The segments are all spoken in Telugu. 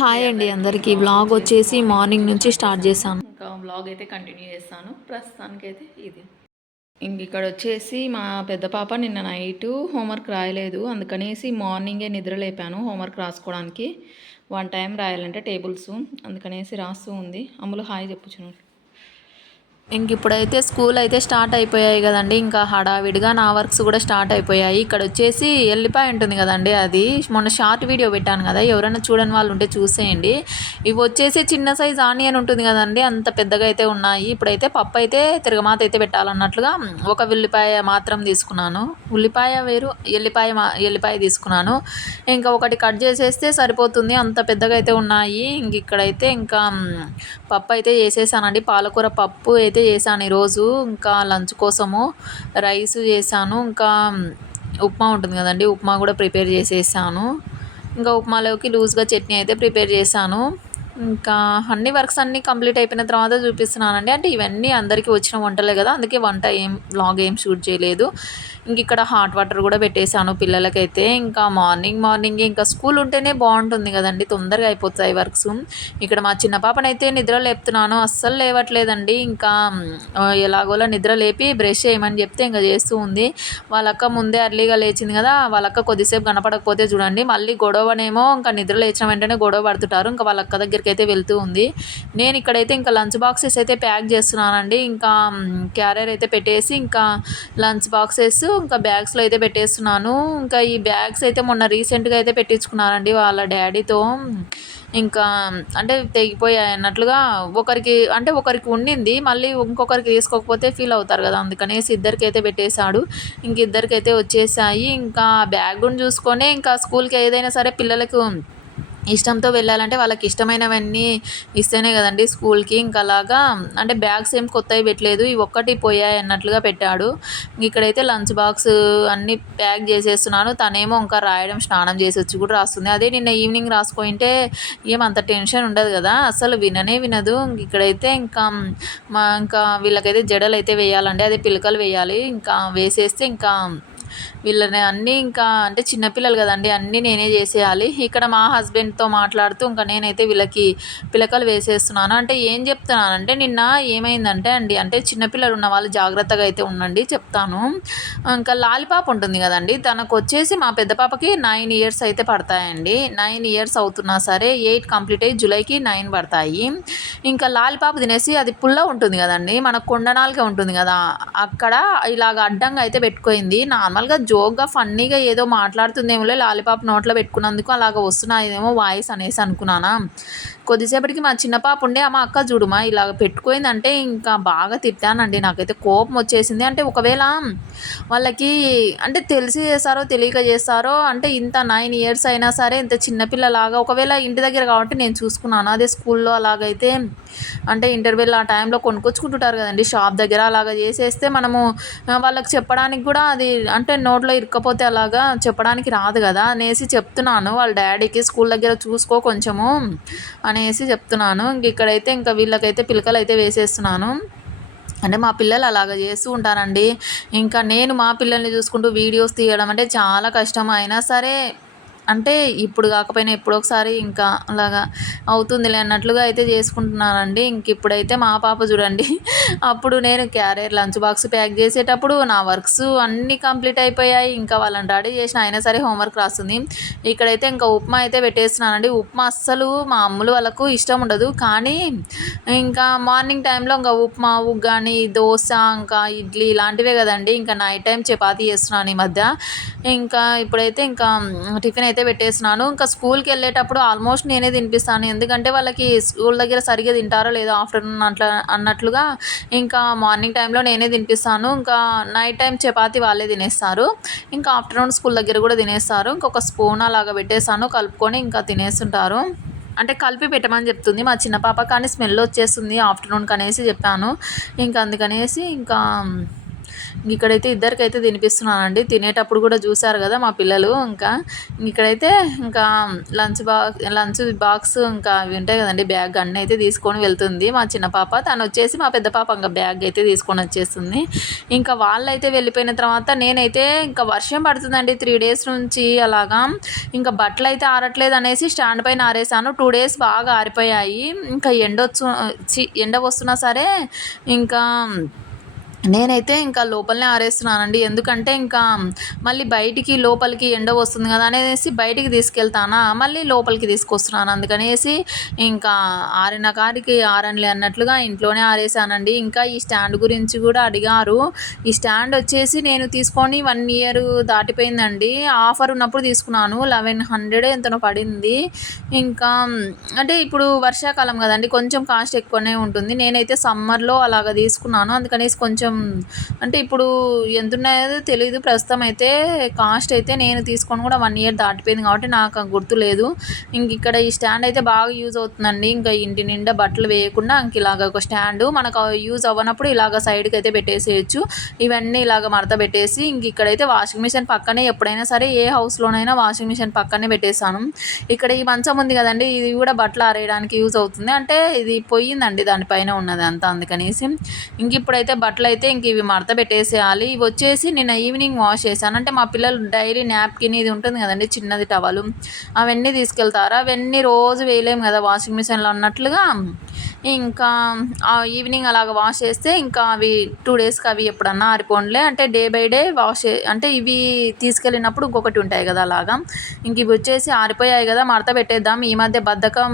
హాయ్ అండి అందరికీ. వ్లాగ్ వచ్చేసి మార్నింగ్ నుంచి స్టార్ట్ చేశాను. ఇంకా వ్లాగ్ అయితే కంటిన్యూ చేస్తాను. ప్రస్తుతానికైతే ఇది. ఇంక ఇక్కడ వచ్చేసి మా పెద్ద పాప నిన్న నైట్ హోంవర్క్ రాయలేదు. అందుకనేసి మార్నింగే నిద్ర లేపాను హోంవర్క్ రాసుకోవడానికి. వన్ టైం రాయాలంటే టేబుల్స్. అందుకనేసి రాస్తూ ఉంది. అమ్ములు హాయ్ చెప్పుచును ఇంక ఇప్పుడైతే స్కూల్ అయితే స్టార్ట్ అయిపోయాయి కదండి. ఇంకా హడావిడిగా నా వర్క్స్ కూడా స్టార్ట్ అయిపోయాయి. ఇక్కడ వచ్చేసి ఎల్లిపాయ ఉంటుంది కదండి అది. మొన్న షార్ట్ వీడియో పెట్టాను కదా ఎవరైనా చూడని వాళ్ళు ఉంటే చూసేయండి. ఇవి వచ్చేసి చిన్న సైజ్ ఆనియన్ ఉంటుంది కదండి అంత పెద్దగా అయితే ఉన్నాయి. ఇప్పుడైతే పప్పు అయితే తిరగమాత అయితే పెట్టాలన్నట్లుగా ఒక ఉల్లిపాయ మాత్రం తీసుకున్నాను. ఉల్లిపాయ వేరు ఎల్లిపాయ మా ఎల్లిపాయ తీసుకున్నాను. ఇంకా ఒకటి కట్ చేసేస్తే సరిపోతుంది. అంత పెద్దగా అయితే ఉన్నాయి. ఇంక ఇక్కడైతే ఇంకా పప్పు అయితే చేసేసానండి పాలకూర పప్పు అయితే చేశాను ఈరోజు. ఇంకా లంచ్ కోసము రైస్ చేశాను. ఇంకా ఉప్మా ఉంటుంది కదండి ఉప్మా కూడా ప్రిపేర్ చేసేసాను. ఇంకా ఉప్మాలోకి లూజ్గా చట్నీ అయితే ప్రిపేర్ చేశాను. ఇంకా అన్ని వర్క్స్ అన్నీ కంప్లీట్ అయిపోయిన తర్వాత చూపిస్తున్నానండి. అంటే ఇవన్నీ అందరికీ వచ్చిన వంటలే కదా అందుకే వంట ఏం వ్లాగ్ ఏం షూట్ చేయలేదు. ఇంక ఇక్కడ హాట్ వాటర్ కూడా పెట్టేశాను పిల్లలకైతే. ఇంకా మార్నింగ్ మార్నింగ్ ఇంకా స్కూల్ ఉంటేనే బాగుంటుంది కదండి తొందరగా అయిపోతాయి వర్క్స్. ఇక్కడ మా చిన్న పాపనైతే నిద్ర లేపుతున్నాను అస్సలు లేవట్లేదండి. ఇంకా ఎలాగోలా నిద్ర లేపి బ్రష్ చేయమని చెప్తే ఇంకా చేస్తూ ఉంది. వాళ్ళక్క ముందే అర్లీగా లేచింది కదా వాళ్ళక్క కొద్దిసేపు కనపడకపోతే చూడండి మళ్ళీ గొడవనేమో ఇంకా నిద్ర లేచిన వెంటనే గొడవ పడుతుంటారు. ఇంకా వాళ్ళక్క దగ్గరికి అయితే వెళ్తూ ఉంది. నేను ఇక్కడైతే ఇంకా లంచ్ బాక్సెస్ అయితే ప్యాక్ చేస్తున్నానండి. ఇంకా క్యారియర్ అయితే పెట్టేసి ఇంకా లంచ్ బాక్సెస్ ఇంకా బ్యాగ్స్లో అయితే పెట్టేస్తున్నాను. ఇంకా ఈ బ్యాగ్స్ అయితే మొన్న రీసెంట్గా అయితే పెట్టించుకున్నానండి వాళ్ళ డాడీతో. ఇంకా అంటే తెగిపోయాయి అన్నట్లుగా ఒకరికి అంటే ఒకరికి ఉండింది. మళ్ళీ ఇంకొకరికి తీసుకోకపోతే ఫీల్ అవుతారు కదా అందుకనేసి ఇద్దరికి అయితే పెట్టేశాడు. ఇంక ఇద్దరికైతే వచ్చేసాయి. ఇంకా బ్యాగ్ను చూసుకొని ఇంకా స్కూల్కి ఏదైనా సరే పిల్లలకు ఇష్టంతో వెళ్ళాలంటే వాళ్ళకి ఇష్టమైనవన్నీ ఇస్తేనే కదండి స్కూల్కి. ఇంకా అలాగా అంటే బ్యాగ్స్ ఏం కొత్తవి పెట్టలేదు. ఇవి ఒక్కటి పోయాయి అన్నట్లుగా పెట్టాడు. ఇక్కడైతే లంచ్ బాక్స్ అన్నీ ప్యాక్ చేసేస్తున్నాను. తనేమో ఇంకా రాయడం స్నానం చేసి వచ్చి కూడా రాస్తుంది. అదే నిన్న ఈవినింగ్ రాసుకుంటే ఏమంత టెన్షన్ ఉండదు కదా. అసలు విననే వినదు. ఇక్కడైతే ఇంకా మా ఇంకా వీళ్ళకైతే జడలు అయితే వేయాలండి. అదే పిలకలు వేయాలి. ఇంకా వేసేస్తే ఇంకా వీళ్ళని అన్నీ ఇంకా అంటే చిన్నపిల్లలు కదండి అన్నీ నేనే చేసేయాలి. ఇక్కడ మా హస్బెండ్తో మాట్లాడుతూ ఇంకా నేనైతే వీళ్ళకి పిలకలు వేసేస్తున్నాను. అంటే ఏం చెప్తున్నానంటే నిన్న ఏమైందంటే అండి అంటే చిన్నపిల్లలు ఉన్న వాళ్ళు జాగ్రత్తగా అయితే ఉండండి చెప్తాను. ఇంకా లాలిపాప్ ఉంటుంది కదండి తనకు వచ్చేసి మా పెద్ద పాపకి నైన్ ఇయర్స్ అయితే పడతాయండి. నైన్ ఇయర్స్ అవుతున్నా సరే ఎయిట్ కంప్లీట్ అయ్యి జూలైకి నైన్ పడతాయి. ఇంకా లాలిపాప్ తినేసి అది పుల్ల ఉంటుంది కదండి మన కొండనాలకే ఉంటుంది కదా అక్కడ ఇలాగ అడ్డంగా అయితే పెట్టుకుంది నార్మల్గా జోక్గా ఫన్నీగా ఏదో మాట్లాడుతుందేమోలే లాలిపాప్ నోట్లో పెట్టుకున్నందుకు అలాగ వస్తున్నాయేమో వాయిస్ అనేసి అనుకున్నానా? కొద్దిసేపటికి మా చిన్న పాప ఉండే అమ్మ అక్క చూడుమా ఇలాగ పెట్టుకోయిందంటే ఇంకా బాగా తిట్టానండి నాకైతే కోపం వచ్చేసింది. అంటే ఒకవేళ వాళ్ళకి అంటే తెలిసి చేస్తారో తెలియక చేస్తారో అంటే ఇంత నైన్ ఇయర్స్ అయినా సరే ఇంత చిన్నపిల్లలాగా ఒకవేళ ఇంటి దగ్గర కాబట్టి నేను చూసుకున్నాను. అదే స్కూల్లో అలాగైతే అంటే ఇంటర్వెల్ ఆ టైంలో కొనుక్కొచ్చుకుంటుంటారు కదండి షాప్ దగ్గర అలాగ చేసేస్తే మనము వాళ్ళకి చెప్పడానికి కూడా అది అంటే నోట్లో ఇరుక్కపోతే అలాగా చెప్పడానికి రాదు కదా అనేసి చెప్తున్నాను. వాళ్ళ డాడీకి స్కూల్ దగ్గర చూసుకో కొంచెము అనేసి చెప్తున్నాను. ఇంక ఇక్కడైతే ఇంకా వీళ్ళకైతే పిలకలు అయితే వేసేస్తున్నాను. అంటే మా పిల్లలు అలాగ చేస్తూ ఉంటారండి. ఇంకా నేను మా పిల్లల్ని చూసుకుంటూ వీడియోస్ తీయడం అంటే చాలా కష్టం. అయినా సరే అంటే ఇప్పుడు కాకపోయినా ఎప్పుడో ఒకసారి ఇంకా అలాగా అవుతుందిలే అన్నట్లుగా అయితే చేసుకుంటున్నానండి. ఇంక ఇప్పుడైతే మా పాప చూడండి. అప్పుడు నేను క్యారియర్ లంచ్ బాక్స్ ప్యాక్ చేసేటప్పుడు నా వర్క్స్ అన్నీ కంప్లీట్ అయిపోయాయి. ఇంకా వాళ్ళని రెడీ చేసిన అయినా సరే హోంవర్క్ రాస్తుంది. ఇక్కడైతే ఇంకా ఉప్మా అయితే పెట్టేస్తున్నానండి. ఉప్మా అస్సలు మా అమ్ములు వాళ్ళకు ఇష్టం ఉండదు. కానీ ఇంకా మార్నింగ్ టైంలో ఇంకా ఉప్మా ఉగ్గాని దోశ ఇంకా ఇడ్లీ ఇలాంటివే కదండి. ఇంకా నైట్ టైం చపాతీ చేస్తున్నాను ఈ మధ్య. ఇంకా ఇప్పుడైతే ఇంకా టిఫిన్ అయితే పెట్టేస్తున్నాను ఇంకా స్కూల్కి వెళ్ళేటప్పుడు ఆల్మోస్ట్ నేనే తినిపిస్తాను. ఎందుకంటే వాళ్ళకి స్కూల్ దగ్గర సరిగ్గా తింటారో లేదో ఆఫ్టర్నూన్ అట్లా అన్నట్లుగా ఇంకా మార్నింగ్ టైంలో నేనే తినిపిస్తాను. ఇంకా నైట్ టైం చపాతి వాళ్ళే తినేస్తారు. ఇంకా ఆఫ్టర్నూన్ స్కూల్ దగ్గర కూడా తినేస్తారు. ఇంకొక స్పూన్ అలాగా పెట్టేస్తాను కలుపుకొని ఇంకా తినేస్తుంటారు. అంటే కలిపి పెట్టమని చెప్తుంది. మా చిన్న పాప కానీ స్మెల్ వచ్చేస్తుంది ఆఫ్టర్నూన్కి అనేసి చెప్పాను. ఇంకా అందుకనేసి ఇంకా ఇక్కడైతే ఇద్దరికైతే తినిపిస్తున్నానండి. తినేటప్పుడు కూడా చూసారు కదా మా పిల్లలు. ఇంకా ఇక్కడైతే ఇంకా లంచ్ బాక్స్ లంచ్ బాక్స్ ఇంకా అవి ఉంటాయి కదండి బ్యాగ్ అన్నీ అయితే తీసుకొని వెళ్తుంది మా చిన్న పాప. తను వచ్చేసి మా పెద్ద పాప ఇంకా బ్యాగ్ అయితే తీసుకొని వచ్చేస్తుంది. ఇంకా వాళ్ళైతే వెళ్ళిపోయిన తర్వాత నేనైతే ఇంకా వర్షం పడుతుందండి త్రీ డేస్ నుంచి అలాగా. ఇంకా బట్టలు అయితే ఆరట్లేదు అనేసి స్టాండ్ పైన ఆరేసాను. టూ డేస్ బాగా ఆరిపోయాయి. ఇంకా ఎండొచ్చు ఎండ వస్తున్నా సరే ఇంకా నేనైతే ఇంకా లోపలనే ఆరేస్తున్నానండి. ఎందుకంటే ఇంకా మళ్ళీ బయటికి లోపలికి ఎండ వస్తుంది కదా అనేసి బయటికి తీసుకెళ్తానా? మళ్ళీ లోపలికి తీసుకొస్తున్నాను. అందుకనేసి ఇంకా ఆరిన కాడికి ఆరన్లే అన్నట్లుగా ఇంట్లోనే ఆరేసానండి ఇంకా ఈ స్టాండ్ గురించి కూడా అడిగారు. ఈ స్టాండ్ వచ్చేసి నేను తీసుకొని వన్ ఇయర్ దాటిపోయిందండి. ఆఫర్ ఉన్నప్పుడు తీసుకున్నాను. లెవెన్ హండ్రెడ్ ఎంతనో పడింది. ఇంకా అంటే ఇప్పుడు వర్షాకాలం కదండి. కొంచెం కాస్ట్ ఎక్కువనే ఉంటుంది. నేనైతే సమ్మర్లో అలాగ తీసుకున్నాను. అందుకనేసి కొంచెం అంటే ఇప్పుడు ఎంత ఉన్నాయో తెలియదు ప్రస్తుతం అయితే కాస్ట్ అయితే నేను తీసుకొని కూడా వన్ ఇయర్ దాటిపోయింది కాబట్టి నాకు గుర్తు లేదు. ఇంక ఇక్కడ ఈ స్టాండ్ అయితే బాగా యూజ్ అవుతుందండి. ఇంకా ఇంటి నిండా బట్టలు వేయకుండా ఇంక ఇలాగ ఒక స్టాండ్ మనకు యూజ్ అవ్వనప్పుడు ఇలాగ సైడ్కి అయితే పెట్టేసేయచ్చు. ఇవన్నీ ఇలాగ మడత పెట్టేసి ఇంక ఇక్కడైతే వాషింగ్ మిషన్ పక్కనే ఎప్పుడైనా సరే ఏ హౌస్లోనైనా వాషింగ్ మిషన్ పక్కనే పెట్టేశాను. ఇక్కడ ఈ మంచం ఉంది కదండి ఇది కూడా బట్టలు ఆరేయడానికి యూజ్ అవుతుంది. అంటే ఇది పోయిందండి దానిపైన ఉన్నది అంతా అందుకనేసి. ఇంక ఇప్పుడైతే బట్టలు అయితే అయితే ఇంక ఇవి మడత పెట్టేసేయాలి. ఇవి వచ్చేసి నిన్న ఈవినింగ్ వాష్ చేశాను. అంటే మా పిల్లలు డైలీ నాప్కిన్ ఇది ఉంటుంది కదండి చిన్నది టవలు. అవన్నీ తీసుకెళ్తారు? అవన్నీ రోజు వేయలేము కదా వాషింగ్ మిషన్లో అన్నట్లుగా ఇంకా ఆ ఈవినింగ్ అలాగ వాష్ చేస్తే ఇంకా అవి టూ డేస్కి అవి ఎప్పుడన్నా ఆరిపోన్లే. అంటే డే బై డే వాష్ అంటే ఇవి తీసుకెళ్ళినప్పుడు ఇంకొకటి ఉంటాయి కదా అలాగా. ఇంక ఇవి వచ్చేసి ఆరిపోయాయి కదా మడత పెట్టేద్దాం. ఈ మధ్య బద్ధకం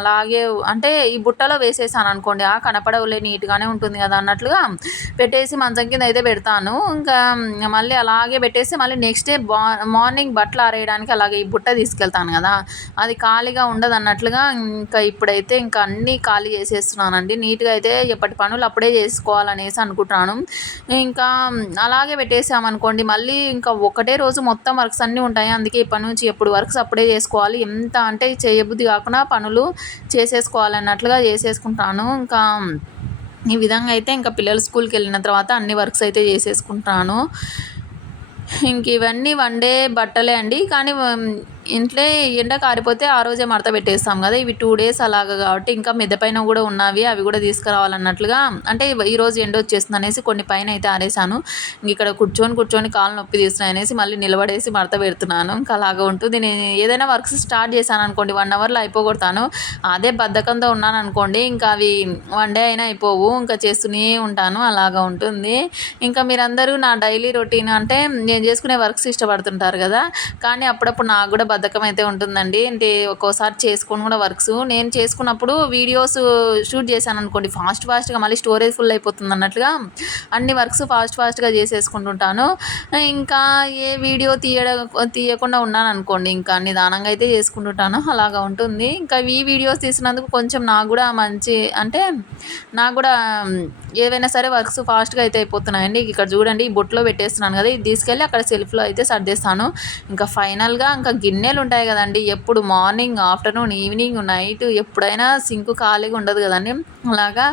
అలాగే అంటే ఈ బుట్టలో వేసేసాను అనుకోండి ఆ కనపడవులే నీట్గానే ఉంటుంది కదా అన్నట్లుగా పెట్టేసి మంచం కింద అయితే పెడతాను. ఇంకా మళ్ళీ అలాగే పెట్టేసి మళ్ళీ నెక్స్ట్ డే మార్నింగ్ బట్టలు ఆరేయడానికి అలాగే ఈ బుట్ట తీసుకెళ్తాను కదా. అది ఖాళీగా ఉండదు అన్నట్లుగా ఇంకా ఇప్పుడైతే ఇంకా అన్నీ ఖాళీ చేసేస్తున్నానండి. నీట్గా అయితే ఎప్పటి పనులు అప్పుడే చేసుకోవాలనేసి అనుకుంటున్నాను. ఇంకా అలాగే పెట్టేసామనుకోండి మళ్ళీ ఇంకా ఒకటే రోజు మొత్తం వర్క్స్ అన్నీ ఉంటాయి. అందుకే ఇప్పటి నుంచి ఎప్పుడు వర్క్స్ అప్పుడే చేసుకోవాలి. ఎంత అంటే చేయబుద్ధి కాకుండా పనులు చేసేసుకోవాలన్నట్లుగా చేసేసుకుంటాను. ఇంకా ఈ విధంగా అయితే ఇంకా పిల్లలు స్కూల్కి వెళ్ళిన తర్వాత అన్ని వర్క్స్ అయితే చేసేసుకుంటాను. ఇంక ఇవన్నీ వన్ డే బట్టలే అండి. కానీ ఇంట్లో ఎండ కారిపోతే ఆ రోజే మడత పెట్టేస్తాం కదా. ఇవి టూ డేస్ అలాగా కాబట్టి ఇంకా మిద్దె పైన కూడా ఉన్నవి అవి కూడా తీసుకురావాలన్నట్లుగా అంటే ఈరోజు ఎండ వచ్చేస్తుంది అనేసి కొన్ని పైన అయితే ఆరేసాను. ఇంక ఇక్కడ కూర్చొని కూర్చొని కాలు నొప్పి తీస్తున్నాయి అనేసి మళ్ళీ నిలబడేసి మడత పెడుతున్నాను. ఇంకా అలాగా ఉంటుంది నేను ఏదైనా వర్క్స్ స్టార్ట్ చేశాను అనుకోండి వన్ అవర్లో అయిపోగొడతాను. అదే బద్ధకంతో ఉన్నాను అనుకోండి ఇంకా అవి వన్ డే అయినా అయిపోవు. ఇంకా చేస్తూనే ఉంటాను అలాగా ఉంటుంది. ఇంకా మీరందరూ నా డైలీ రొటీన్ అంటే నేను చేసుకునే వర్క్స్ ఇష్టపడుతుంటారు కదా. కానీ అప్పుడప్పుడు నాకు కూడా బద్ధకం అయితే ఉంటుందండి. అంటే ఒక్కోసారి చేసుకుని కూడా వర్క్స్. నేను చేసుకున్నప్పుడు వీడియోస్ షూట్ చేశాను అనుకోండి. ఫాస్ట్ ఫాస్ట్గా మళ్ళీ స్టోరేజ్ ఫుల్ అయిపోతుంది అన్నట్లుగా అన్ని వర్క్స్ ఫాస్ట్ ఫాస్ట్గా చేసేసుకుంటుంటాను. ఇంకా ఏ వీడియో తీయడం తీయకుండా ఉన్నాను అనుకోండి. ఇంకా నిదానంగా అయితే చేసుకుంటుంటాను. అలాగా ఉంటుంది. ఇంకా ఈ వీడియోస్ తీసినందుకు కొంచెం నాకు కూడా మంచి అంటే నాకు కూడా ఏవైనా సరే వర్క్స్ ఫాస్ట్గా అయితే అయిపోతున్నాయండి. ఇక్కడ చూడండి ఈ బొట్లో పెట్టేస్తున్నాను కదా ఇది తీసుకెళ్ళి అక్కడ సెల్ఫ్లో అయితే సర్దేస్తాను. ఇంకా ఫైనల్గా ఇంకా గిన్నె గిన్నెలు ఉంటాయి కదండి. ఎప్పుడు మార్నింగ్ ఆఫ్టర్నూన్ ఈవినింగ్ నైట్ ఎప్పుడైనా సింక్ ఖాళీగా ఉండదు కదండి. అలాగా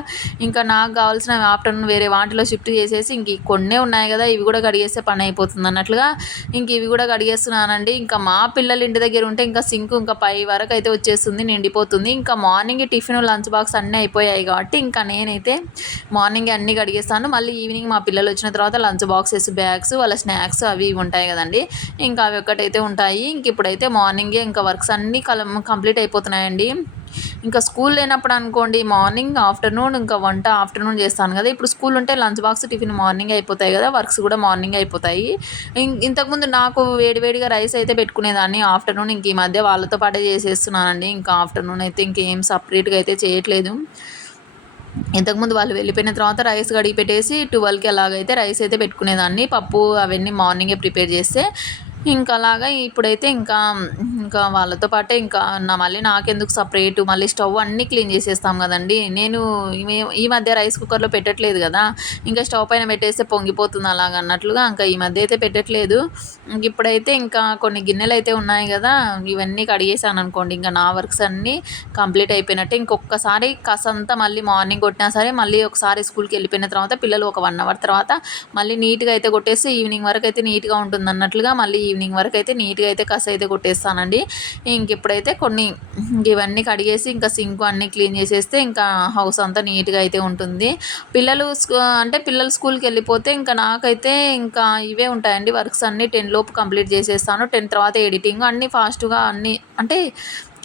ఇంకా నాకు కావాల్సిన ఆఫ్టర్నూన్ వేరే వాటిలో షిఫ్ట్ చేసేసి ఇంక కొన్నే ఉన్నాయి కదా ఇవి కూడా కడిగేస్తే పని అయిపోతుంది అన్నట్లుగా ఇంక ఇవి కూడా కడిగేస్తున్నానండి. ఇంకా మా పిల్లలు ఇంటి దగ్గర ఉంటే ఇంకా సింక్ ఇంకా పై వరకు అయితే వచ్చేస్తుంది నిండిపోతుంది. ఇంకా మార్నింగ్ టిఫిన్ లంచ్ బాక్స్ అన్నీ అయిపోయాయి కాబట్టి ఇంకా నేనైతే మార్నింగ్ అన్నీ కడిగేస్తాను. మళ్ళీ ఈవినింగ్ మా పిల్లలు వచ్చిన తర్వాత లంచ్ బాక్సెస్ బ్యాగ్స్ వాళ్ళ స్నాక్స్ అవి ఇవి ఉంటాయి కదండి. ఇంకా అవి ఒక్కటైతే ఉంటాయి. ఇంక ఇప్పుడైతే మార్నింగే ఇంకా వర్క్స్ అన్నీ కలం కంప్లీట్ అయిపోతున్నాయండి. ఇంకా స్కూల్ లేనప్పుడు అనుకోండి మార్నింగ్ ఆఫ్టర్నూన్ ఇంకా వంట ఆఫ్టర్నూన్ చేస్తాను కదా. ఇప్పుడు స్కూల్ ఉంటే లంచ్ బాక్స్ టిఫిన్ మార్నింగ్ అయిపోతాయి కదా. వర్క్స్ కూడా మార్నింగ్ అయిపోతాయి. ఇం- ఇంతకుముందు నాకు వేడివేడిగా రైస్ అయితే పెట్టుకునేదాన్ని. ఆఫ్టర్నూన్ ఇంక ఈ మధ్య వాళ్ళతో పాటే చేసేస్తున్నానండి. ఇంకా ఆఫ్టర్నూన్ అయితే ఇంకేం సపరేట్గా అయితే చేయట్లేదు. ఇంతకుముందు వాళ్ళు వెళ్ళిపోయిన తర్వాత రైస్ కడిగి పెట్టేసి ట్వెల్వ్కి అలాగైతే రైస్ అయితే పెట్టుకునేదాన్ని. పప్పు అవన్నీ మార్నింగే ప్రిపేర్ చేస్తే ఇంకా అలాగా ఇప్పుడైతే ఇంకా ఇంకా వాళ్ళతో పాటే ఇంకా నా మళ్ళీ నాకెందుకు సపరేట్ మళ్ళీ స్టవ్ అన్నీ క్లీన్ చేసేస్తాం కదండి. నేను ఈ- మధ్య రైస్ కుక్కర్లో పెట్టట్లేదు కదా. ఇంకా స్టవ్ పైన పెట్టేస్తే పొంగిపోతుంది అలాగ అన్నట్లుగా ఇంకా ఈ మధ్య అయితే పెట్టట్లేదు. ఇంక ఇప్పుడైతే ఇంకా కొన్ని గిన్నెలు అయితే ఉన్నాయి కదా ఇవన్నీ కడిగేసాను అనుకోండి. ఇంకా నా వర్క్స్ అన్నీ కంప్లీట్ అయిపోయినట్టే ఇంకొకసారి కసంతా మళ్ళీ మార్నింగ్ కొట్టినా సరే మళ్ళీ ఒకసారి స్కూల్కి వెళ్ళిపోయిన తర్వాత పిల్లలు ఒక వన్ అవర్ తర్వాత మళ్ళీ నీట్గా అయితే కొట్టేసి ఈవినింగ్ వరకు అయితే నీట్గా ఉంటుంది అన్నట్లుగా మళ్ళీ ఈవినింగ్ వరకు అయితే నీట్గా అయితే కస అయితే కొట్టేస్తానండి. ఇంక ఇప్పుడైతే కొన్ని ఇవన్నీ కడిగేసి ఇంకా సింక్ అన్నీ క్లీన్ చేసేస్తే ఇంకా హౌస్ అంతా నీట్గా అయితే ఉంటుంది. పిల్లలు స్కూ అంటే పిల్లలు స్కూల్కి వెళ్ళిపోతే ఇంకా నాకైతే ఇంకా ఇవే ఉంటాయండి. వర్క్స్ అన్నీ టెన్ లోపు కంప్లీట్ చేసేస్తాను. టెన్ తర్వాత ఎడిటింగ్ అన్నీ ఫాస్ట్గా అన్నీ అంటే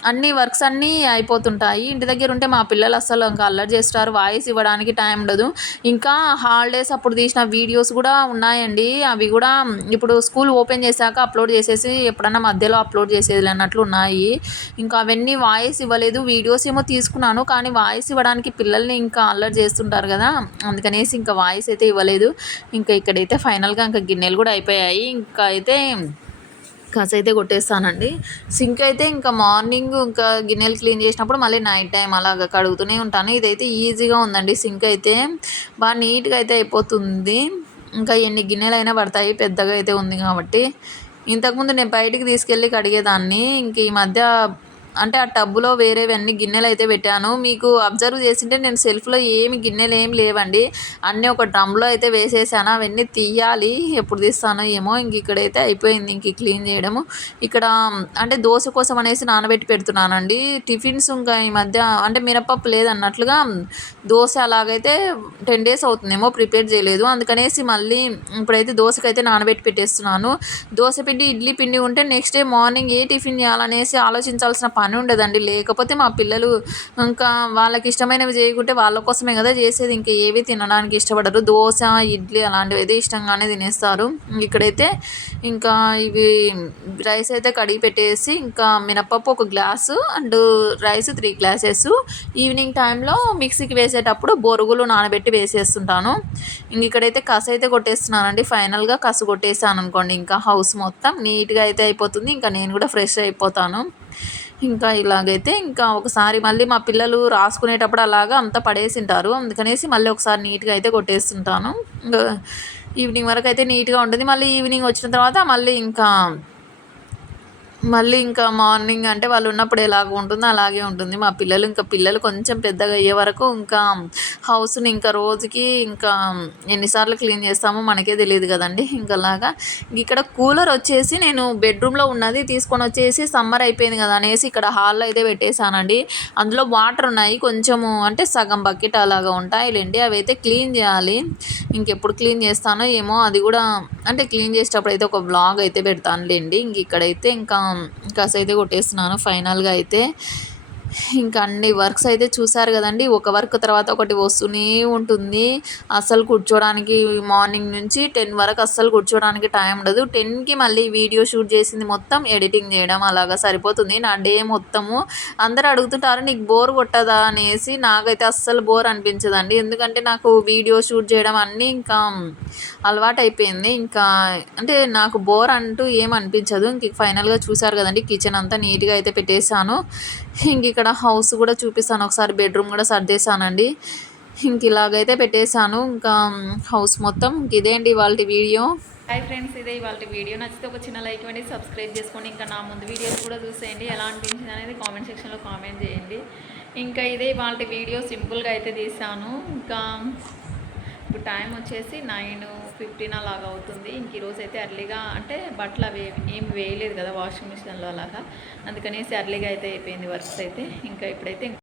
అన్ని వర్క్స్ అన్నీ అయిపోతుంటాయి. ఇంటి దగ్గర ఉంటే మా పిల్లలు అస్సలు ఇంకా అల్లరి చేస్తారు. వాయిస్ ఇవ్వడానికి టైం ఉండదు. ఇంకా హాలిడేస్ అప్పుడు తీసిన వీడియోస్ కూడా ఉన్నాయండి. అవి కూడా ఇప్పుడు స్కూల్ ఓపెన్ చేశాక అప్లోడ్ చేసేసి ఎప్పుడన్నా మధ్యలో అప్లోడ్ చేసేది అన్నట్లు ఉన్నాయి. ఇంకా అవన్నీ వాయిస్ ఇవ్వలేదు. వీడియోస్ ఏమో తీసుకున్నాను. కానీ వాయిస్ ఇవ్వడానికి పిల్లల్ని ఇంకా అల్లరి చేస్తుంటారు కదా. అందుకనేసి ఇంకా వాయిస్ అయితే ఇవ్వలేదు. ఇంకా ఇక్కడైతే ఫైనల్గా ఇంకా గిన్నెలు కూడా అయిపోయాయి. ఇంకా అయితే కస అయితే కొట్టేస్తానండి. సింక్ అయితే ఇంకా మార్నింగ్ ఇంకా గిన్నెలు క్లీన్ చేసినప్పుడు మళ్ళీ నైట్ టైం అలాగ కడుగుతూనే ఉంటాను. ఇదైతే ఈజీగా ఉందండి సింక్ అయితే. బాగా నీట్గా అయితే అయిపోతుంది. ఇంకా ఎన్ని గిన్నెలు అయినా పడతాయి పెద్దగా అయితే ఉంది కాబట్టి. ఇంతకుముందు నేను బయటికి తీసుకెళ్ళి కడిగేదాన్ని. ఇంక ఈ మధ్య అంటే ఆ టబ్బులో వేరేవన్నీ గిన్నెలు అయితే పెట్టాను. మీకు అబ్జర్వ్ చేసింటే నేను సెల్ఫ్లో ఏమి గిన్నెలు ఏమి లేవండి. అన్నీ ఒక డ్రమ్లో అయితే వేసేసాను. అవన్నీ తీయాలి. ఎప్పుడు తీస్తానో ఏమో ఇంక ఇక్కడైతే అయిపోయింది ఇంక క్లీన్ చేయడము. ఇక్కడ అంటే దోశ కోసం అనేసి నానబెట్టి పెడుతున్నానండి. టిఫిన్స్ ఇంకా ఈ మధ్య అంటే మినపప్పు లేదన్నట్లుగా దోశ అలాగైతే టెన్ డేస్ అవుతుందేమో ప్రిపేర్ చేయలేదు. అందుకనేసి మళ్ళీ ఇప్పుడైతే దోశకైతే నానబెట్టి పెట్టేస్తున్నాను. దోశ పిండి ఇడ్లీ పిండి ఉంటే నెక్స్ట్ డే మార్నింగ్ ఏ టిఫిన్ చేయాలనేసి ఆలోచించాల్సిన పని ఉండదండి. లేకపోతే మా పిల్లలు ఇంకా వాళ్ళకి ఇష్టమైనవి చేయకుంటే వాళ్ళ కోసమే కదా చేసేది. ఇంకా ఏవి తినడానికి ఇష్టపడరు. దోశ ఇడ్లీ అలాంటివి అయితే ఇష్టంగానే తినేస్తారు. ఇక్కడైతే ఇంకా ఇవి రైస్ అయితే కడిగి పెట్టేసి ఇంకా మినపప్పు ఒక glass and rice three glasses. Evening టైంలో మిక్సీకి వేసేటప్పుడు బొరుగులు నానబెట్టి వేసేస్తుంటాను. ఇంక ఇక్కడైతే కస అయితే కొట్టేస్తున్నానండి. ఫైనల్గా కసు కొట్టేసాను అనుకోండి. ఇంకా హౌస్ మొత్తం నీట్గా అయితే అయిపోతుంది. ఇంకా నేను కూడా ఫ్రెష్ అయిపోతాను. ఇంకా ఇలాగైతే ఇంకా ఒకసారి మళ్ళీ మా పిల్లలు రాసుకునేటప్పుడు అలాగా అంతా పడేసింటారు. అందుకనేసి మళ్ళీ ఒకసారి నీట్గా అయితే కొట్టేస్తుంటాను. ఇంకా ఈవినింగ్ వరకు అయితే నీట్గా ఉంటుంది. మళ్ళీ ఈవినింగ్ వచ్చిన తర్వాత మళ్ళీ ఇంకా మళ్ళీ ఇంకా మార్నింగ్ అంటే వాళ్ళు ఉన్నప్పుడు ఎలాగ ఉంటుందో అలాగే ఉంటుంది. మా పిల్లలు ఇంకా పిల్లలు కొంచెం పెద్దగా అయ్యే వరకు ఇంకా హౌస్ని ఇంకా రోజుకి ఇంకా ఎన్నిసార్లు క్లీన్ చేస్తామో మనకే తెలియదు కదండి. ఇంకా అలాగా ఇక్కడ కూలర్ వచ్చేసి నేను బెడ్రూమ్లో ఉన్నది తీసుకొని వచ్చేసి సమ్మర్ అయిపోయింది కదా అనేసి ఇక్కడ హాల్లో అయితే పెట్టేశానండి. అందులో వాటర్ ఉన్నాయి. కొంచెము అంటే సగం బకెట్ అలాగా ఉంటాయిలేండి అవి అయితే క్లీన్ చేయాలి. ఇంకెప్పుడు క్లీన్ చేస్తానో ఏమో అది కూడా అంటే క్లీన్ చేసేటప్పుడు అయితే ఒక బ్లాగ్ అయితే పెడతానులేండి ఇంక ఇక్కడైతే ఇంకా కస అయితే కొట్టేస్తున్నాను ఫైనల్గా అయితే ఇంకా అన్ని వర్క్స్ అయితే చూసారు కదండి. ఒక వర్క్ తర్వాత ఒకటి వస్తూనే ఉంటుంది. అస్సలు కూర్చోడానికి మార్నింగ్ నుంచి టెన్ వరకు అస్సలు కూర్చోడానికి టైం ఉండదు. టెన్కి మళ్ళీ వీడియో షూట్ చేసింది మొత్తం ఎడిటింగ్ చేయడం అలాగా సరిపోతుంది. నా డే మొత్తము అందరూ అడుగుతుంటారు నీకు బోర్ కొట్టదా? అనేసి నాకైతే అస్సలు బోర్ అనిపించదండి. ఎందుకంటే నాకు వీడియో షూట్ చేయడం అన్నీ ఇంకా అలవాటు అయిపోయింది ఇంకా అంటే నాకు బోర్ అంటూ ఏం అనిపించదు. ఇంక ఫైనల్గా చూసారు కదండి కిచెన్ అంతా నీట్గా అయితే పెట్టేశాను. ఇంక ఇక్కడ హౌస్ కూడా చూపిస్తాను. ఒకసారి బెడ్రూమ్ కూడా సర్దేశానండి. ఇంక ఇలాగైతే పెట్టేశాను. ఇంకా హౌస్ మొత్తం. ఇదే అండి ఇవాళ వీడియో. హాయ్ ఫ్రెండ్స్ ఇదే ఇవాళ వీడియో. నచ్చితే ఒక చిన్న లైక్ ఇవ్వండి సబ్స్క్రైబ్ చేసుకోండి. ఇంకా నా ముందు వీడియోస్ కూడా చూసేయండి. ఎలా అనిపించింది అనేది కామెంట్ సెక్షన్లో కామెంట్ చేయండి. ఇంకా ఇదే ఇవాళ వీడియో సింపుల్గా అయితే తీసాను ఇంకా ఇప్పుడు టైం వచ్చేసి నైన్ ఫిఫ్టీన్ అలాగా అవుతుంది. ఇంక ఈరోజు అయితే అర్లీగా అంటే బట్టలు అవి ఏం వేయలేదు కదా వాషింగ్ మిషన్లో అలాగా. అందుకనేసి అర్లీగా అయితే అయిపోయింది వర్క్స్ అయితే. ఇంకా ఇప్పుడైతే